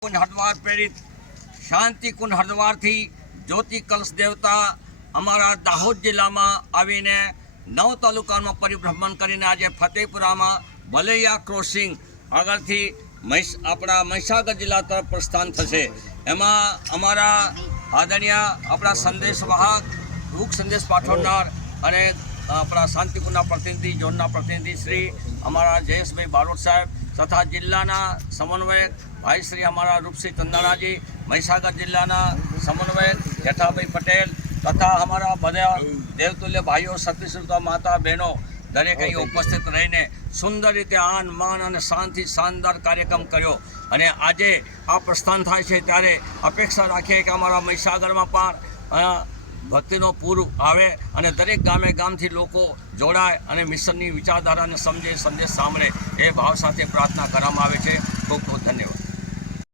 કુંજ હરદ્વાર પ્રેરિત, શાંતિ કુંજ હરદ્વારથી જ્યોતિ કલશ દેવતા અમારા દાહોદ જિલ્લામાં આવીને નવ તાલુકામાં પરિભ્રમણ કરીને આજે ફતેપુરામાં ભલૈયા ક્રોસિંગ આગળથી મહીસ, આપણા મહીસાગર જિલ્લા તરફ પ્રસ્થાન થશે. એમાં અમારા આદરણીય, આપણા સંદેશ વાહક રૂક સંદેશ પાઠવનાર અને આપણા શાંતિપુરના પ્રતિનિધિ, ઝોનના પ્રતિનિધિ શ્રી અમારા જયેશભાઈ બારોટ સાહેબ તથા જિલ્લાના સમન્વયક ભાઈ શ્રી અમારા રૂપસિંહ ચંદાણાજી મહીસાગર જિલ્લાના સમન્વયક જેઠાભાઈ પટેલ તથા અમારા બધા દેવતુલ્ય ભાઈઓ સતીશ્રુતા માતા, બહેનો દરેક અહીં ઉપસ્થિત રહીને સુંદર રીતે આન માન અને શાંતિ, શાનદાર કાર્યક્રમ કર્યો. અને આજે આ પ્રસ્થાન થાય છે ત્યારે અપેક્ષા રાખીએ કે અમારા મહીસાગરમાં પણ ભક્તિનો પૂર આવે અને દરેક ગામે ગામથી લોકો જોડાય અને મિશનની વિચારધારાને સમજે, સંદેશ સાંભળે એ ભાવ સાથે પ્રાર્થના કરવામાં આવે છે. ખૂબ ખૂબ ધન્યવાદ.